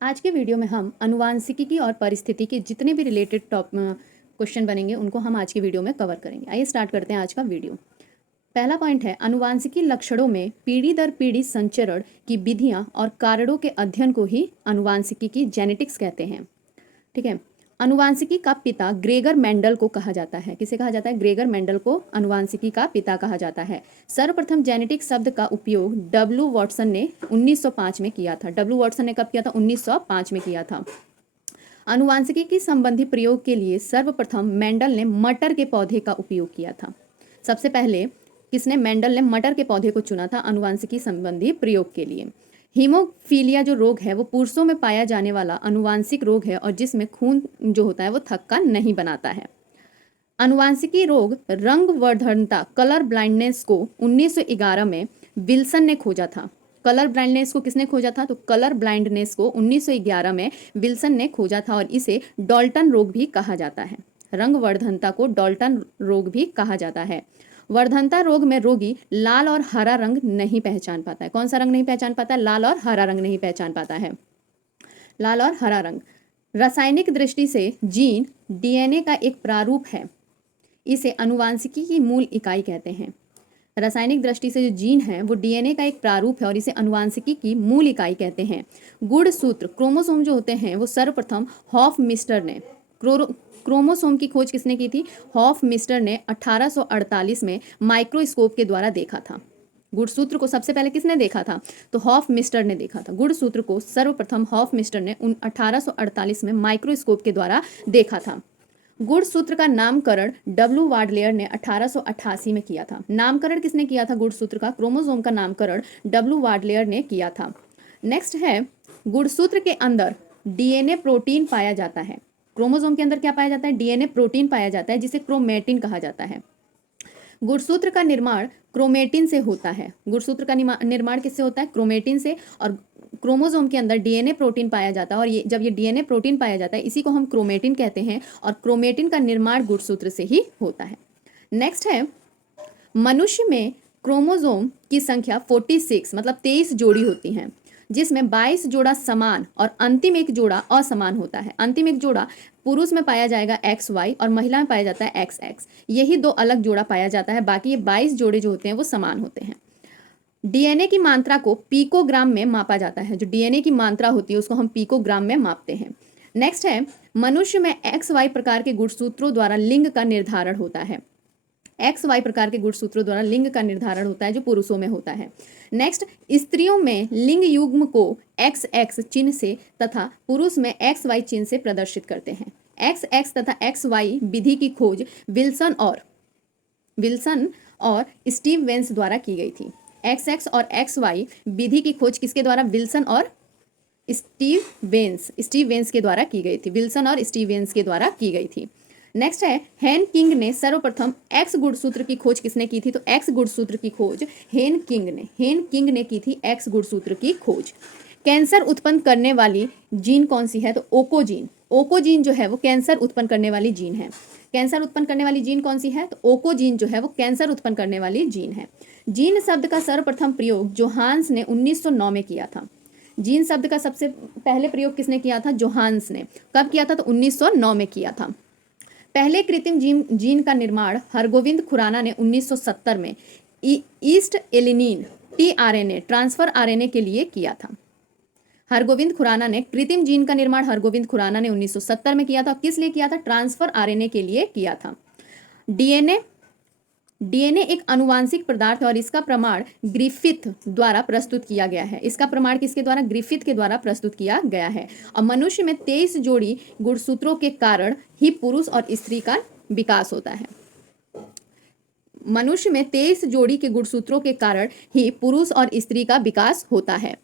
आज के वीडियो में हम आनुवांशिकी और परिस्थिति के जितने भी रिलेटेड क्वेश्चन बनेंगे उनको हम आज के वीडियो में कवर करेंगे। आइए स्टार्ट करते हैं आज का वीडियो। पहला पॉइंट है, आनुवांशिकी लक्षणों में पीढ़ी दर पीढ़ी संचरण की विधियां और कारणों के अध्ययन को ही आनुवांशिकी की जेनेटिक्स कहते हैं। ठीक है। आनुवांशिकी का पिता ग्रेगर मेंडल को कहा जाता है। किसे कहा जाता है? ग्रेगर मेंडल को आनुवांशिकी का पिता कहा जाता है। सर्वप्रथम जेनेटिक शब्द का उपयोग डब्ल्यू वॉटसन ने 1905 में किया था। डब्ल्यू वॉटसन ने कब किया था? 1905 में किया था। आनुवांशिकी की संबंधी प्रयोग के लिए सर्वप्रथम मेंडल ने मटर के पौधे का उपयोग किया था। सबसे पहले किसने? मेंडल ने मटर के पौधे को चुना था आनुवांशिकी संबंधी प्रयोग के लिए। हीमोफीलिया जो रोग है वो पुरुषों में पाया जाने वाला आनुवांशिक रोग है और जिसमें खून जो होता है वो थक्का नहीं बनाता है। आनुवांशिकी रोग रंगवर्धनता कलर ब्लाइंडनेस को 1911 में विल्सन ने खोजा था। कलर ब्लाइंडनेस को किसने खोजा था? तो कलर ब्लाइंडनेस को 1911 में विल्सन ने खोजा था और इसे डॉल्टन रोग भी कहा जाता है। रंगवर्धनता को डॉल्टन रोग भी कहा जाता है। वर्धनता रोग में रोगी लाल और हरा रंग नहीं पहचान पाता है। कौन सा रंग नहीं पहचान पाता है? लाल और हरा रंग नहीं पहचान पाता है। लाल और हरा रंग। रासायनिक दृष्टि से जीन डीएनए का एक प्रारूप है। इसे आनुवांशिकी की मूल इकाई कहते हैं। रासायनिक दृष्टि से जो जीन है वो डीएनए का एक प्रारूप है और इसे आनुवांशिकी की मूल इकाई कहते हैं। गुणसूत्र क्रोमोसोम जो होते हैं वो सर्वप्रथम हॉफमिस्टर ने क्रोमोसोम की खोज किसने की थी? हॉफमिस्टर ने 1848 में माइक्रोस्कोप के द्वारा देखा था। गुणसूत्र को सबसे पहले किसने देखा था? तो हॉफमिस्टर ने देखा था। गुणसूत्र को सर्वप्रथम हॉफमिस्टर ने 1848 में माइक्रोस्कोप के द्वारा देखा था। गुणसूत्र का नामकरण डब्ल्यू वाडलेयर ने 1888 में किया था। नामकरण किसने किया था गुणसूत्र का? क्रोमोसोम का नामकरण डब्ल्यू वाडलेयर ने किया था। नेक्स्ट है, गुणसूत्र के अंदर डीएनए प्रोटीन पाया जाता है। क्रोमोसोम के अंदर क्या पाया जाता है? डीएनए प्रोटीन पाया जाता है जिसे क्रोमेटिन कहा जाता है। गुणसूत्र का निर्माण क्रोमेटिन से होता है। गुणसूत्र का निर्माण किससे होता है? क्रोमेटिन से। और क्रोमोसोम के अंदर डीएनए प्रोटीन पाया जाता है और जब ये डीएनए प्रोटीन पाया जाता है इसी को हम क्रोमेटिन कहते हैं और क्रोमेटिन का निर्माण गुणसूत्र से ही होता है। नेक्स्ट है, मनुष्य में क्रोमोसोम की संख्या 46 मतलब 23 जोड़ी होती हैं जिसमें 22 जोड़ा समान और अंतिम एक जोड़ा असमान होता है। अंतिम एक जोड़ा पुरुष में पाया जाएगा XY और महिला में पाया जाता है XX। यही दो अलग जोड़ा पाया जाता है, बाकी ये 22 जोड़े जो होते हैं वो समान होते हैं। डीएनए की मात्रा को पिकोग्राम में मापा जाता है। जो डीएनए की मात्रा होती है उसको हम पिकोग्राम में मापते हैं। नेक्स्ट है, मनुष्य में XY प्रकार के गुणसूत्रों द्वारा लिंग का निर्धारण होता है। XY प्रकार के गुणसूत्रों द्वारा लिंग का निर्धारण होता है जो पुरुषों में होता है। नेक्स्ट, स्त्रियों में लिंग युग्म को XX चिन्ह से तथा पुरुष में XY चिन्ह से प्रदर्शित करते हैं। XX तथा XY विधि की खोज विल्सन और स्टीव वेंस द्वारा की गई थी। XX और XY विधि की खोज किसके द्वारा? विल्सन और स्टीव वेंस के द्वारा की गई थी। विल्सन और स्टीव वेंस के द्वारा की गई थी। नेक्स्ट है, हेन किंग ने सर्वप्रथम X गुणसूत्र की खोज किसने की थी? तो X गुणसूत्र की खोज हेन किंग ने की थी X गुणसूत्र की खोज। कैंसर उत्पन्न करने वाली जीन कौन सी है? तो ओकोजीन जो है वो कैंसर उत्पन्न करने वाली जीन है। कैंसर उत्पन्न करने वाली जीन कौन सी है? तो ओकोजीन जो है वो कैंसर उत्पन्न करने वाली जीन है। जीन शब्द का सर्वप्रथम प्रयोग जोहान्स ने 1909 में किया था। जीन शब्द का सबसे पहले प्रयोग किसने किया था? जोहान्स ने। कब किया था? तो 1909 में किया था। पहले कृत्रिम जीन का निर्माण हरगोविंद खुराना ने 1970 में east alanine tRNA transfer RNA के लिए किया था। हरगोविंद खुराना ने कृत्रिम जीन का निर्माण 1970 में किया था। किस लिए किया था? ट्रांसफर RNA के लिए किया था। डीएनए एक आनुवांशिक पदार्थ है और इसका प्रमाण ग्रिफिथ द्वारा प्रस्तुत किया गया है। इसका प्रमाण किसके द्वारा? ग्रिफिथ के द्वारा प्रस्तुत किया गया है। और मनुष्य में 23 जोड़ी गुणसूत्रों के कारण ही पुरुष और स्त्री का विकास होता है। मनुष्य में 23 जोड़ी के गुणसूत्रों के कारण ही पुरुष और स्त्री का विकास होता है।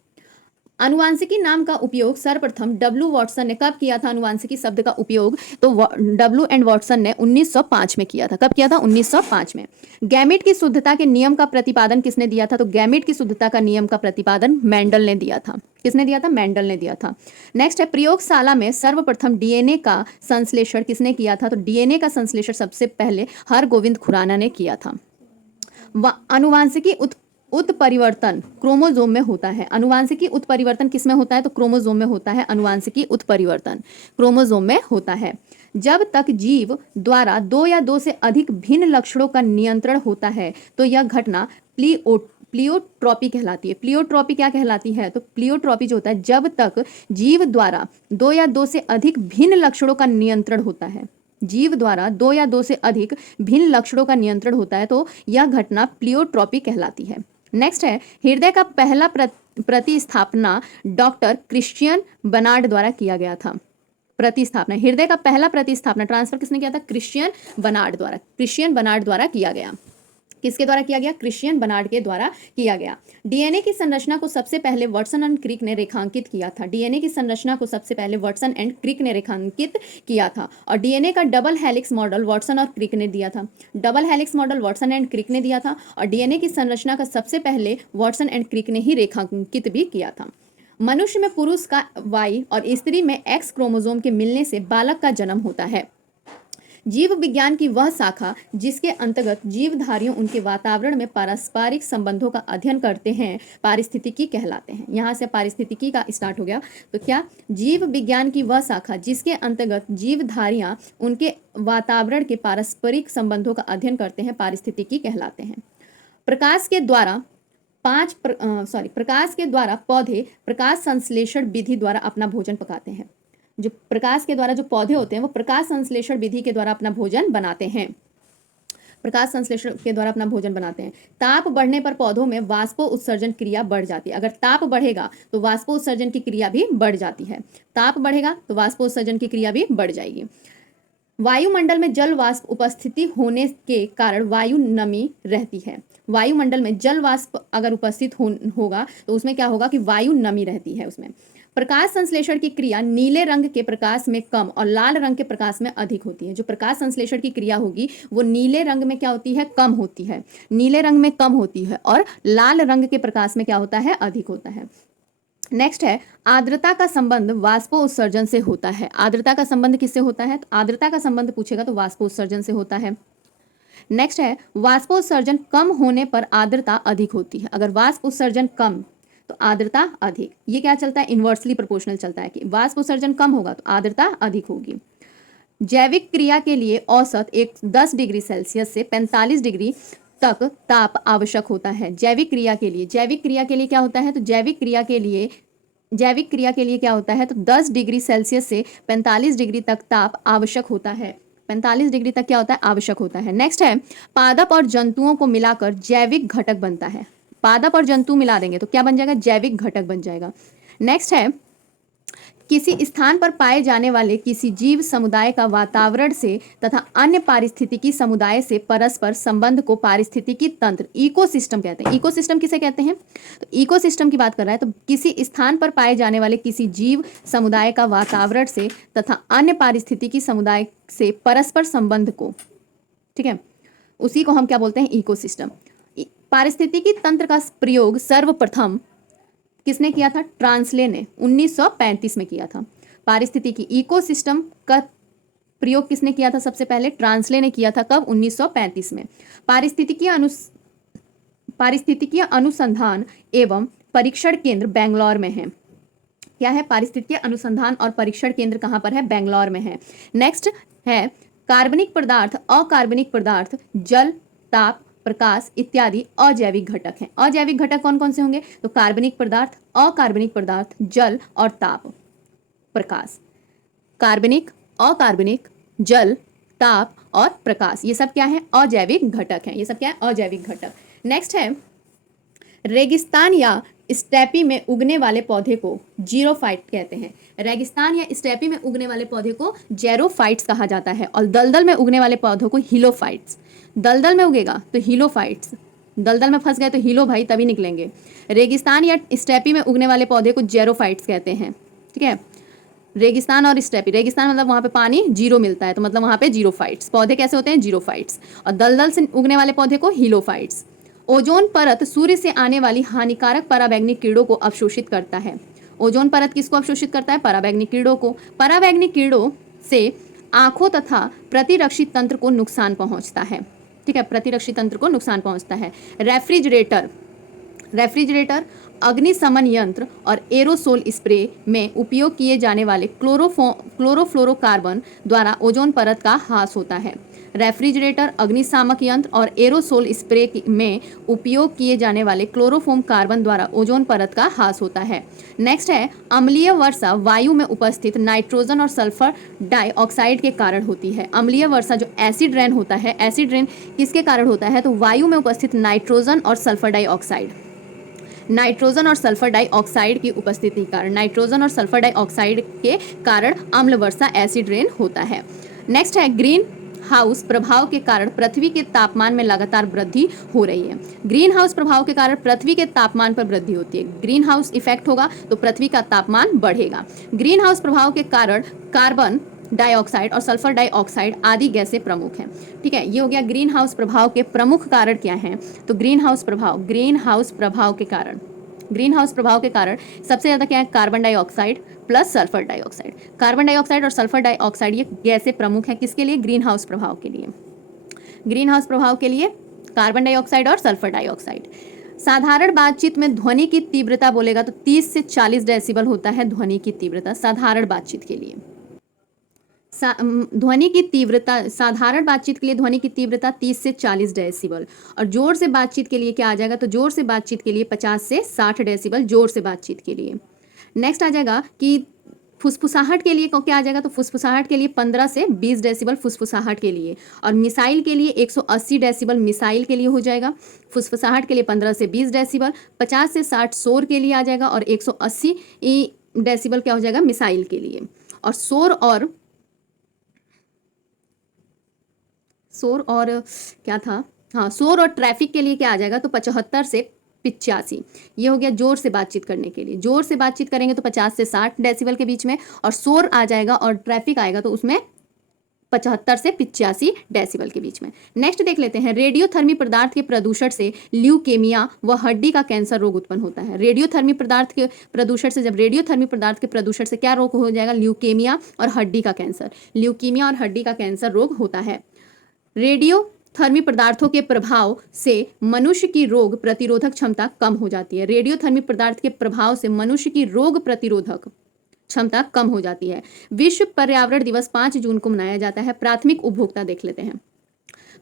आनुवांशिकी नाम का उपयोग सर्वप्रथम डब्ल्यू वॉटसन ने कब किया था? आनुवांशिकी शब्द का उपयोग तो डब्ल्यू एंड वॉटसन ने 1905 में किया था। कब किया था? 1905 में। गैमेट की शुद्धता के नियम का प्रतिपादन किसने दिया था? तो गैमेट की शुद्धता का नियम का प्रतिपादन मेंडल ने दिया था। किसने दिया था? मेंडल ने दिया था। नेक्स्ट है, प्रयोगशाला में सर्वप्रथम डीएनए का संश्लेषण किसने किया था? तो डीएनए का संश्लेषण सबसे पहले हरगोविंद खुराना ने किया था। आनुवांशिकी उत्परिवर्तन क्रोमोसोम में होता है। अनुवांशिकी उत्परिवर्तन किस में होता है? तो क्रोमोसोम में होता है। अनुवांशिकी उत्परिवर्तन क्रोमोसोम में होता है। जब तक जीव द्वारा 2 या 2 से अधिक भिन्न लक्षणों का नियंत्रण होता है तो यह घटना प्लियोट्रॉपी कहलाती है। प्लियोट्रॉपी क्या कहलाती है? तो प्लियोट्रॉपी जो होता है, जब तक जीव द्वारा 2 या 2 से अधिक भिन्न लक्षणों का नियंत्रण होता है, जीव द्वारा 2 या 2 से अधिक भिन्न लक्षणों का नियंत्रण होता है तो यह घटना प्लियोट्रॉपी कहलाती है। नेक्स्ट है, हृदय का पहला प्रतिस्थापना डॉक्टर क्रिश्चियन बर्नार्ड द्वारा किया गया था। प्रतिस्थापना, हृदय का पहला प्रतिस्थापना ट्रांसफर किसने किया था? क्रिश्चियन बर्नार्ड द्वारा। क्रिश्चियन बर्नार्ड द्वारा किया गया। किसके द्वारा किया गया? क्रिश्चियन बर्नार्ड के द्वारा किया गया। डीएनए की संरचना को सबसे पहले वाटसन एंड क्रिक ने रेखांकित किया था। डीएनए की संरचना को सबसे पहले वाटसन एंड क्रिक ने रेखांकित किया था। और डीएनए का डबल हेलिक्स मॉडल वाटसन और क्रिक ने दिया था। Double helix model Watson and Crick ने दिया था और डीएनए की संरचना का सबसे पहले वाटसन एंड क्रिक ने ही रेखांकित भी किया था। मनुष्य में पुरुष का Y और स्त्री में X क्रोमोसोम के मिलने से बालक का जन्म होता है। जीव विज्ञान की वह शाखा जिसके अंतर्गत जीवधारियों उनके वातावरण में पारस्परिक संबंधों का अध्ययन करते हैं पारिस्थितिकी कहलाते हैं। यहाँ से पारिस्थितिकी का स्टार्ट हो गया। तो क्या? जीव विज्ञान की वह शाखा जिसके अंतर्गत जीवधारियाँ उनके वातावरण के पारस्परिक संबंधों का अध्ययन करते हैं पारिस्थितिकी कहलाते हैं। प्रकाश के द्वारा पौधे प्रकाश संश्लेषण विधि द्वारा अपना भोजन पकाते हैं। जो प्रकाश के द्वारा जो पौधे होते हैं वो प्रकाश संश्लेषण विधि के द्वारा अपना भोजन बनाते हैं। प्रकाश संश्लेषण के द्वारा अपना भोजन बनाते हैं। ताप बढ़ने पर पौधों में वाष्पो उत्सर्जन क्रिया बढ़ जाती है। अगर ताप बढ़ेगा तो वाष्पो उत्सर्जन की क्रिया भी बढ़ जाती है। ताप बढ़ेगा तो वाष्पो उत्सर्जन की क्रिया भी बढ़ जाएगी। वायुमंडल में जल वाष्प उपस्थिति होने के कारण वायु नमी रहती है। वायुमंडल में जल वाष्प अगर उपस्थित होगा तो उसमें क्या होगा कि वायु नमी रहती है उसमें। प्रकाश संश्लेषण की क्रिया नीले रंग के प्रकाश में कम और लाल रंग के प्रकाश में अधिक होती है। जो प्रकाश संश्लेषण की क्रिया होगी वो नीले रंग में क्या होती है? कम होती है। नीले रंग में कम होती है और लाल रंग के प्रकाश में क्या होता है? अधिक होता है। नेक्स्ट है, आर्द्रता का संबंध वाष्पो उत्सर्जन से होता है। आर्द्रता का संबंध किससे होता है? तो आर्द्रता का संबंध पूछेगा तो वाष्पो उत्सर्जन से होता है। नेक्स्ट है, वाष्पो उत्सर्जन कम होने पर आर्द्रता अधिक होती है। अगर वाष्प उत्सर्जन कम तो आर्द्रता अधिक। ये क्या चलता है? इन्वर्सली प्रोपोर्शनल चलता है कि वाष्प उत्सर्जन कम होगा तो आर्द्रता अधिक होगी। जैविक क्रिया के लिए औसत 10 डिग्री सेल्सियस से 45 डिग्री तक ताप आवश्यक होता है। जैविक क्रिया के लिए क्या होता है? तो जैविक क्रिया के लिए क्या होता है? तो 10 डिग्री सेल्सियस से 45 डिग्री तक ताप आवश्यक होता है। 45 डिग्री तक क्या होता है? आवश्यक होता है। नेक्स्ट है, पादप और जंतुओं को मिलाकर जैविक घटक बनता है। पादप और जंतु मिला देंगे तो क्या बन जाएगा? जैविक घटक बन जाएगा। नेक्स्ट है, किसी स्थान पर पाए जाने वाले किसी जीव समुदाय का वातावरण से तथा अन्य पारिस्थितिकी समुदाय से परस्पर संबंध को पारिस्थितिकी तंत्र इकोसिस्टम कहते हैं। इकोसिस्टम किसे कहते हैं? तो इकोसिस्टम की बात कर रहा है तो किसी स्थान पर पाए जाने वाले किसी जीव समुदाय का वातावरण से तथा अन्य पारिस्थितिकी समुदाय से परस्पर संबंध को, ठीक है, उसी को हम क्या बोलते हैं? इकोसिस्टम। पारिस्थितिकी तंत्र का प्रयोग सर्वप्रथम किसने किया था? ट्रांसले ने 1935 में किया था। पारिस्थितिकी इकोसिस्टम का प्रयोग किसने किया था? सबसे पहले ट्रांसले ने किया था। कब? 1935 में। पारिस्थितिकीय अनुसंधान एवं परीक्षण केंद्र बेंगलोर में है। क्या है? पारिस्थितिकीय अनुसंधान और परीक्षण केंद्र कहाँ पर है? बेंगलोर में है। नेक्स्ट है, कार्बनिक पदार्थ, अकार्बनिक पदार्थ, जल, ताप, प्रकाश इत्यादि अजैविक घटक हैं। अजैविक घटक कौन कौन से होंगे? तो कार्बनिक पदार्थ, अकार्बनिक पदार्थ, जल और ताप, प्रकाश। कार्बनिक, अकार्बनिक, जल, ताप और प्रकाश, ये सब क्या है? अजैविक घटक हैं। ये सब क्या है? अजैविक घटक। नेक्स्ट है, रेगिस्तान या स्टेपी में उगने वाले पौधे को जीरोफाइट कहते हैं। रेगिस्तान या स्टेपी में उगने वाले पौधे को जेरोफाइट्स कहा जाता है और दलदल में उगने वाले पौधों को हिलोफाइट्स। दलदल में उगेगा तो हिलोफाइट्स, दलदल में फंस गए तो हिलो भाई तभी निकलेंगे। रेगिस्तान या स्टेपी में उगने वाले पौधे को जेरोफाइट्स कहते हैं। ठीक है, रेगिस्तान और स्टेपी, रेगिस्तान मतलब वहाँ पे पानी जीरो मिलता है तो मतलब वहाँ पे जीरोफाइट्स। पौधे कैसे होते हैं? जीरोफाइट्स। और दलदल से उगने वाले पौधे को हिलोफाइट्स। ओजोन परत सूर्य से आने वाली हानिकारक पराबैंगनी कीड़ों को अवशोषित करता है। ओजोन परत किसको अवशोषित करता है? पराबैंगनी कीड़ों को। पराबैंगनी कीड़ों से आंखों तथा प्रतिरक्षी तंत्र को नुकसान पहुंचता है। ठीक है, प्रतिरक्षी तंत्र को नुकसान पहुंचता है। रेफ्रिजरेटर, रेफ्रिजरेटर, अग्निशमन यंत्र और एरोसोल स्प्रे में उपयोग किए जाने वाले क्लोरोफ्लोरोकार्बन द्वारा ओजोन परत का ह्रास होता है। रेफ्रिजरेटर, अग्निशामक यंत्र और एरोसोल स्प्रे में उपयोग किए जाने वाले क्लोरोफोम कार्बन द्वारा ओजोन परत का ह्रास होता है। नेक्स्ट है, अम्लीय वर्षा वायु में उपस्थित नाइट्रोजन और सल्फर डाइऑक्साइड के कारण होती है। अम्लीय वर्षा जो एसिड रेन होता है, एसिड रेन किसके कारण होता है? तो वायु में उपस्थित नाइट्रोजन और सल्फर डाइऑक्साइड, नाइट्रोजन और सल्फर डाइऑक्साइड की उपस्थिति के कारण, नाइट्रोजन और सल्फर डाइऑक्साइड के कारण अम्ल वर्षा एसिड रेन होता है। नेक्स्ट है, ग्रीन हाउस प्रभाव के कारण पृथ्वी के तापमान में लगातार वृद्धि हो रही है। ग्रीन हाउस प्रभाव के कारण पृथ्वी के तापमान पर वृद्धि होती है। ग्रीन हाउस इफेक्ट होगा तो पृथ्वी का तापमान बढ़ेगा। ग्रीन हाउस प्रभाव के कारण कार्बन डाइऑक्साइड और सल्फर डाइऑक्साइड आदि गैसें प्रमुख हैं। ठीक है, ये हो गया ग्रीन हाउस प्रभाव के प्रमुख कारण क्या हैं। तो ग्रीन हाउस प्रभाव के कारण सबसे ज़्यादा क्या है? Carbon dioxide plus sulphur dioxide. Carbon dioxide और सल्फर डाइऑक्साइड ये गैसें प्रमुख हैं किसके लिए? ग्रीन हाउस प्रभाव के लिए। ग्रीन हाउस प्रभाव के लिए कार्बन डाइऑक्साइड और सल्फर डाइऑक्साइड। साधारण बातचीत में ध्वनि की तीव्रता बोलेगा तो 30 से 40 डेसिबल होता है ध्वनि की तीव्रता साधारण बातचीत के लिए। ध्वनि की तीव्रता, साधारण बातचीत के लिए ध्वनि की तीव्रता 30 से 40 डेसिबल। और जोर से बातचीत के लिए क्या आ जाएगा? तो जोर से बातचीत के लिए 50 से 60 डेसिबल जोर से बातचीत के लिए। नेक्स्ट आ जाएगा कि फुसफुसाहट के लिए क्या आ जाएगा? तो फुसफुसाहट के लिए 15 से 20 डेसिबल फुसफुसाहट के लिए। और मिसाइल के लिए 180 डेसिबल मिसाइल के लिए हो जाएगा। फुसफुसाहट के लिए 15 से 20 डेसिबल, 50 से 60 शोर के लिए आ जाएगा और 180 डेसिबल क्या हो जाएगा? मिसाइल के लिए। और शोर और ट्रैफिक के लिए क्या आ जाएगा? तो 75 से 85। ये हो गया जोर से बातचीत करने के लिए। जोर से बातचीत करेंगे तो 50 से 60 डेसिबल के बीच में, और शोर आ जाएगा और ट्रैफिक आएगा तो उसमें 75 से 85 डेसिबल के बीच में। नेक्स्ट देख लेते हैं, रेडियोथर्मी पदार्थ के प्रदूषण से ल्यूकेमिया व हड्डी का कैंसर रोग उत्पन्न होता है। रेडियोथर्मी पदार्थ के प्रदूषण से, जब रेडियोथर्मी पदार्थ के प्रदूषण से क्या रोग हो जाएगा? ल्यूकेमिया और हड्डी का कैंसर। ल्यूकीमिया और हड्डी का कैंसर रोग होता है। रेडियोथर्मी पदार्थों के प्रभाव से मनुष्य की रोग प्रतिरोधक क्षमता कम हो जाती है। रेडियोथर्मी पदार्थ के प्रभाव से मनुष्य की रोग प्रतिरोधक क्षमता कम हो जाती है। विश्व पर्यावरण दिवस 5 जून को मनाया जाता है। प्राथमिक उपभोक्ता देख लेते हैं।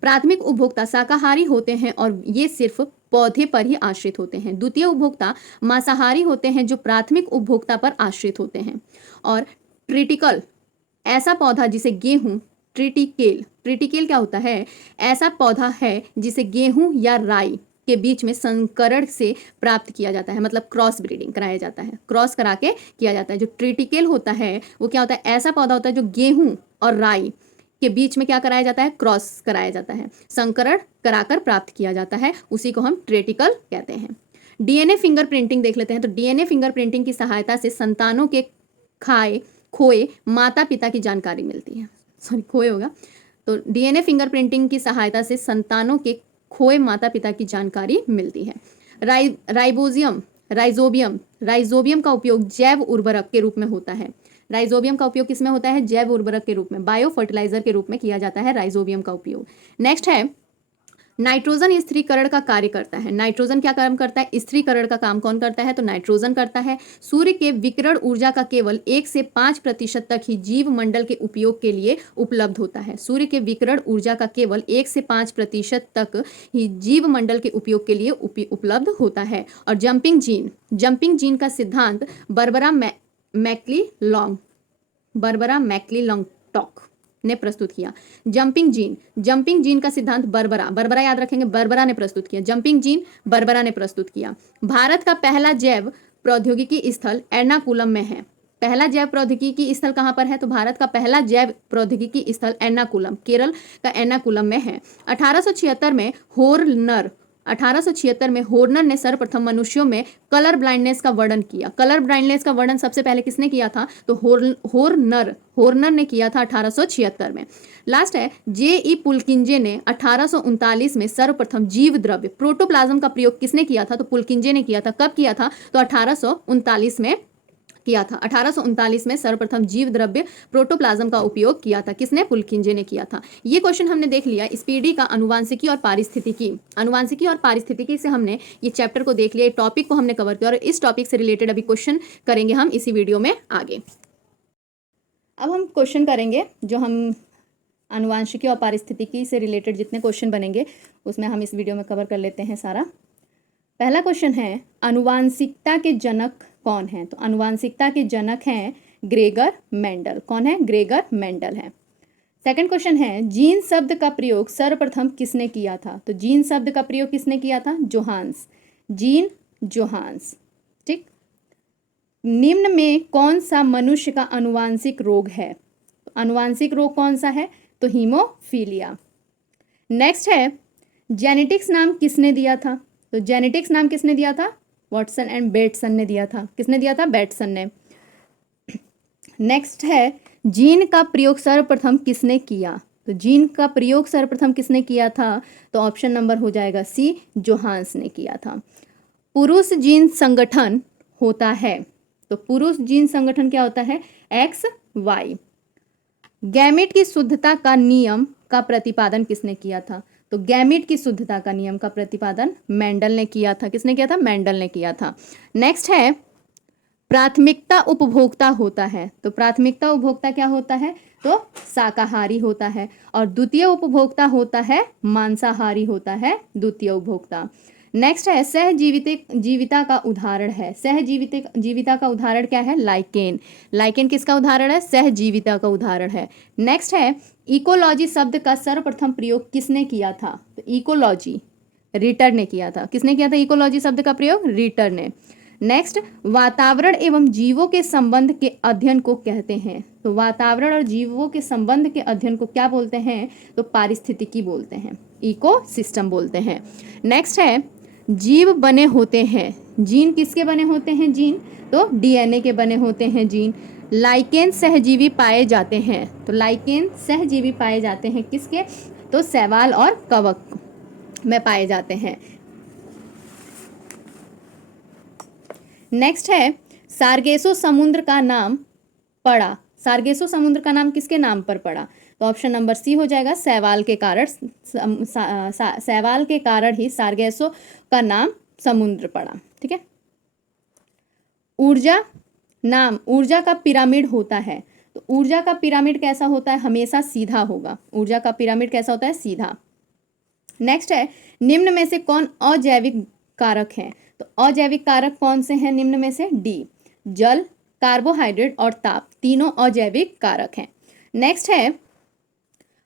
प्राथमिक उपभोक्ता शाकाहारी होते हैं और ये सिर्फ पौधे पर ही आश्रित होते हैं। द्वितीय उपभोक्ता मांसाहारी होते हैं जो प्राथमिक उपभोक्ता पर आश्रित होते हैं। और ट्रिटिकल, ऐसा पौधा जिसे गेहूं, ट्रिटिकेल क्या होता है? ऐसा पौधा है जिसे गेहूं या राई के बीच में संकरण से प्राप्त किया जाता है, मतलब क्रॉस ब्रीडिंग कराया जाता है, क्रॉस करा के किया जाता है। जो ट्रिटिकेल होता है वो क्या होता है? ऐसा पौधा होता है जो गेहूं और राई के बीच में क्या कराया जाता है? क्रॉस कराया जाता है, संकरण कराकर प्राप्त किया जाता है, उसी को हम ट्रिटिकल कहते हैं। डीएनए फिंगरप्रिंटिंग देख लेते हैं। तो डीएनए फिंगरप्रिंटिंग की सहायता से संतानों के खोए माता पिता की जानकारी मिलती है। खोए होगा तो डीएनए फिंगरप्रिंटिंग की सहायता से संतानों के खोए माता पिता की जानकारी मिलती है। राइजोबियम का उपयोग जैव उर्वरक के रूप में होता है। राइजोबियम का उपयोग किसमें होता है? जैव उर्वरक के रूप में, बायो फर्टिलाइजर के रूप में किया जाता है राइजोबियम का उपयोग। नेक्स्ट है, नाइट्रोजन स्थिरीकरण का कार्य करता है। नाइट्रोजन क्या काम करता है? स्थिरीकरण का काम कौन करता है? तो नाइट्रोजन करता है। सूर्य के विकिरण ऊर्जा का केवल 1 से 5% तक ही जीव मंडल के उपयोग के लिए उपलब्ध होता है। सूर्य के विकिरण ऊर्जा का केवल 1 से 5% तक ही जीव मंडल के उपयोग के लिए उपलब्ध होता है। और जंपिंग जीन का सिद्धांत बर्बरा मैक्लीलॉन्गटॉक ने प्रस्तुत किया। जंपिंग जीन का सिद्धांत बर्बरा याद रखेंगे, बर्बरा ने प्रस्तुत किया। जंपिंग जीन बर्बरा ने प्रस्तुत किया। भारत का पहला जैव प्रौद्योगिकी स्थल एर्नाकुलम में है। पहला जैव प्रौद्योगिकी स्थल कहाँ पर है? तो भारत का पहला जैव प्रौद्योगिकी स्थल एर्नाकुलम, केरल का एर्नाकुलम में है। 1876 में होर्नर ने सर्वप्रथम मनुष्यों में कलर ब्लाइंडनेस का वर्णन किया। कलर ब्लाइंडनेस का वर्णन सबसे पहले किसने किया था? तो होर्नर ने किया था 1876 में। लास्ट है, जे.ई. पुलकिंजे ने 1839 में सर्वप्रथम जीव द्रव्य प्रोटोप्लाज्म का प्रयोग किसने किया था? तो पुलकिंजे ने किया था। कब किया था? तो 1839 में किया था। 1839 में सर्वप्रथम जीव द्रव्य प्रोटोप्लाज्म का उपयोग किया था। किसने? पुलकिंजे ने किया था। ये क्वेश्चन हमने देख लिया इस पीढ़ी का अनुवांशिकी और पारिस्थितिकी से हमने ये चैप्टर को देख लिया, टॉपिक को हमने कवर किया और इस टॉपिक से रिलेटेड अभी क्वेश्चन करेंगे हम इसी वीडियो में आगे। अब हम क्वेश्चन करेंगे जो हम अनुवांशिकी और पारिस्थितिकी से रिलेटेड जितने क्वेश्चन बनेंगे उसमें हम इस वीडियो में कवर कर लेते हैं सारा। पहला क्वेश्चन है अनुवांशिकता के जनक कौन है? तो अनुवांशिकता के जनक हैं ग्रेगर मेंडल। कौन है? ग्रेगर मेंडल है। सेकंड क्वेश्चन है जीन शब्द का प्रयोग सर्वप्रथम किसने किया था? तो जीन शब्द का प्रयोग किसने किया था? Johannes, gene Johannes. ठीक। निम्न में कौन सा मनुष्य का अनुवांशिक रोग है? तो अनुवांशिक रोग कौन सा है? तो हीमोफीलिया। नेक्स्ट है जेनेटिक्स नाम किसने दिया था? तो जेनेटिक्स नाम किसने दिया था? वॉटसन एंड बेटसन ने दिया था। किसने दिया था? बेटसन ने। नेक्स्ट है जीन का प्रयोग सर्वप्रथम किसने किया? तो जीन का प्रयोग सर्वप्रथम किसने किया था? तो ऑप्शन नंबर हो जाएगा सी, जोहान्स ने किया था। पुरुष जीन संगठन होता है, तो पुरुष जीन संगठन क्या होता है? X Y. गैमेट की शुद्धता का नियम का प्रतिपादन किसने किया था? तो गैमेट की शुद्धता का नियम का प्रतिपादन मेंडल ने किया था। किसने किया था? मेंडल ने किया था। नेक्स्ट है प्राथमिकता उपभोक्ता होता है, तो प्राथमिकता उपभोक्ता क्या होता है? तो शाकाहारी होता है। और द्वितीय उपभोक्ता होता है मांसाहारी होता है द्वितीय उपभोक्ता। नेक्स्ट है सहजीविता का उदाहरण है। सहजीविता का उदाहरण क्या है? लाइकेन। लाइकेन किसका उदाहरण है? सहजीविता का उदाहरण है। नेक्स्ट है इकोलॉजी शब्द का सर्वप्रथम प्रयोग किसने किया था? तो इकोलॉजी रिटर ने किया था। किसने किया था इकोलॉजी शब्द का प्रयोग? रिटर ने। नेक्स्ट वातावरण एवं जीवों के संबंध के अध्ययन को कहते हैं, तो वातावरण और जीवों के संबंध के अध्ययन को क्या बोलते हैं? तो पारिस्थितिकी बोलते हैं, इकोसिस्टम बोलते हैं। नेक्स्ट है जीव बने होते हैं, जीन किसके बने होते हैं? जीन तो डीएनए के बने होते हैं जीन। लाइकेन सहजीवी पाए जाते हैं, तो लाइकेन सहजीवी पाए जाते हैं किसके? तो शैवाल और कवक में पाए जाते हैं। नेक्स्ट है सार्गेसो समुद्र का नाम पड़ा, सार्गेसो समुद्र का नाम किसके नाम पर पड़ा? तो ऑप्शन नंबर सी हो जाएगा शैवाल के कारण। शैवाल के कारण ही सार्गेसो का नाम समुद्र पड़ा। ठीक है। ऊर्जा का पिरामिड होता है, तो ऊर्जा का पिरामिड कैसा होता है? हमेशा सीधा होगा। ऊर्जा का पिरामिड कैसा होता है? सीधा। नेक्स्ट है निम्न में से कौन अजैविक कारक है? तो अजैविक कारक कौन से हैं निम्न में से? डी, जल, कार्बोहाइड्रेट और ताप, तीनों अजैविक कारक हैं। नेक्स्ट है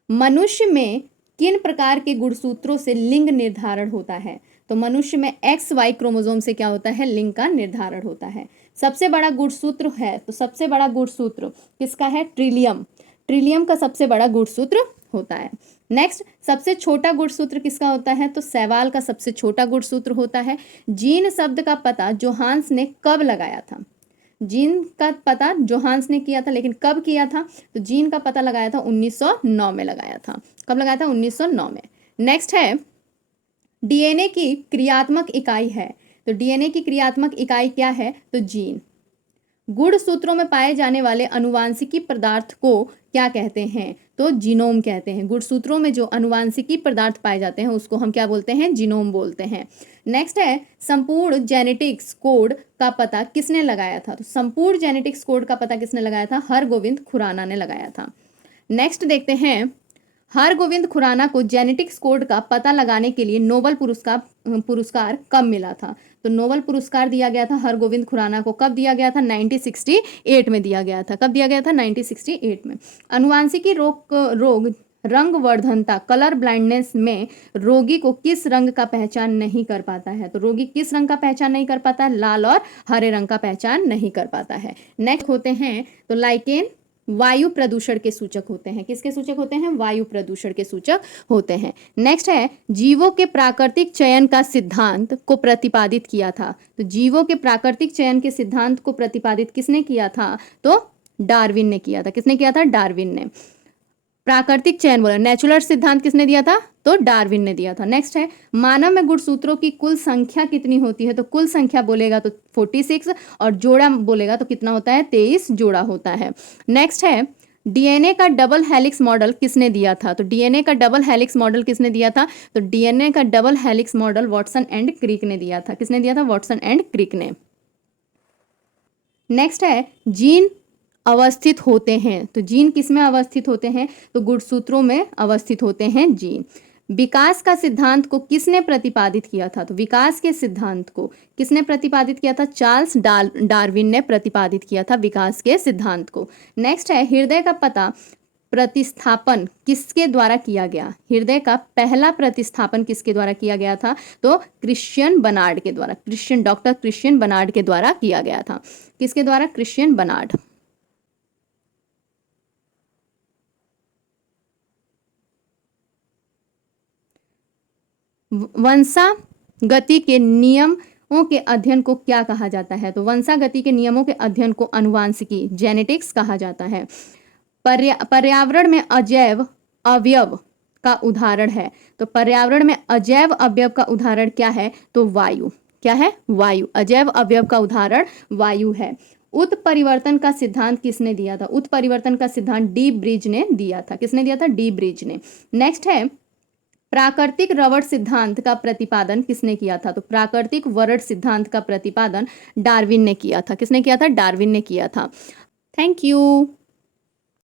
मनुष्य में किन प्रकार के गुणसूत्रों से लिंग निर्धारण होता है? तो मनुष्य में XY क्रोमोसोम से क्या होता है? लिंग का निर्धारण होता है। सबसे बड़ा गुणसूत्र है, तो सबसे बड़ा गुणसूत्र किसका है? ट्रिलियम। ट्रिलियम का सबसे बड़ा गुणसूत्र होता है। नेक्स्ट सबसे छोटा गुणसूत्र किसका होता है? तो शैवाल का सबसे छोटा गुणसूत्र होता है। जीन शब्द का पता जोहान्स ने कब लगाया था? जीन का पता जोहान्स ने किया था, लेकिन कब किया था? तो जीन का पता लगाया था 1909 में लगाया था। कब लगाया था? 1909 में। नेक्स्ट है डीएनए की क्रियात्मक इकाई है, तो डीएनए की क्रियात्मक इकाई क्या है? तो जीन। गुणसूत्रों में पाए जाने वाले अनुवांशिकी पदार्थ को क्या कहते हैं? तो जीनोम कहते हैं। गुणसूत्रों में जो अनुवांशिकी पदार्थ पाए जाते हैं उसको हम क्या बोलते हैं? जीनोम बोलते हैं। नेक्स्ट है संपूर्ण जेनेटिक्स कोड का पता किसने लगाया था? तो संपूर्ण जेनेटिक्स कोड का पता किसने लगाया था? हरगोविंद खुराना ने लगाया था। नेक्स्ट देखते हैं हरगोविंद खुराना को जेनेटिक्स कोड का पता लगाने के लिए नोबेल पुरस्कार कब मिला था? तो नोबेल पुरस्कार दिया गया था हरगोविंद खुराना को। कब दिया गया था? 1968 में दिया गया था। कब दिया गया था? 1968 में। अनुवांशिकी रोग रंगवर्धनता कलर ब्लाइंडनेस में रोगी को किस रंग का पहचान नहीं कर पाता है? तो रोगी किस रंग का पहचान नहीं कर पाता है? लाल और हरे रंग का पहचान नहीं कर पाता है। नेक्स्ट होते हैं तो लाइकेन वायु प्रदूषण के सूचक होते हैं। किसके सूचक होते हैं? वायु प्रदूषण के सूचक होते हैं। नेक्स्ट है जीवों के प्राकृतिक चयन का सिद्धांत को प्रतिपादित किया था। तो जीवों के प्राकृतिक चयन के सिद्धांत को प्रतिपादित किसने किया था? तो डार्विन ने किया था। किसने किया था? डार्विन ने। प्राकृतिक चयन बोला, नेचुरल सिद्धांत किसने दिया था? तो डार्विन ने दिया था। नेक्स्ट है मानव में गुणसूत्रों की कुल संख्या कितनी होती है, तो कुल संख्या बोलेगा तो 46 और जोड़ा बोलेगा तो कितना होता है, 23 जोड़ा होता है। नेक्स्ट है डीएनए का डबल हेलिक्स मॉडल किसने दिया था, तो डीएनए का डबल हेलिक्स मॉडल किसने दिया था, तो डीएनए का double helix model Watson and Crick ने दिया था। किसने दिया था, वाटसन एंड क्रिक ने। नेक्स्ट है जीन अवस्थित होते हैं, तो जीन किस में अवस्थित होते हैं, तो गुणसूत्रों में अवस्थित होते हैं जीन। विकास का सिद्धांत को किसने प्रतिपादित किया था, तो विकास के सिद्धांत को किसने प्रतिपादित किया था, चार्ल्स डार्विन ने प्रतिपादित किया था विकास के सिद्धांत को। नेक्स्ट है हृदय का पता प्रतिस्थापन किसके द्वारा किया गया, हृदय का पहला प्रतिस्थापन किसके द्वारा किया गया था, तो क्रिश्चियन बर्नार्ड के द्वारा, डॉक्टर क्रिश्चियन बर्नार्ड के द्वारा किया गया था। किसके द्वारा, क्रिश्चियन बर्नार्ड। वंशागति के नियमों के अध्ययन को क्या कहा जाता है, तो वंशागति के नियमों के अध्ययन को अनुवांशिकी जेनेटिक्स कहा जाता है। पर्यावरण में अजैव अवयव का उदाहरण है, तो पर्यावरण में अजैव अवयव का उदाहरण क्या है, तो वायु। क्या है, वायु। अजैव अवयव का उदाहरण वायु है। उत्परिवर्तन का सिद्धांत किसने दिया था, उत्परिवर्तन का सिद्धांत डी ब्रिज ने दिया था। किसने दिया था, डी ब्रिज ने। नेक्स्ट है प्राकृतिक रवड़ सिद्धांत का प्रतिपादन किसने किया था, तो प्राकृतिक वरड सिद्धांत का प्रतिपादन डार्विन ने किया था। किसने किया था, डार्विन ने किया था। Thank you.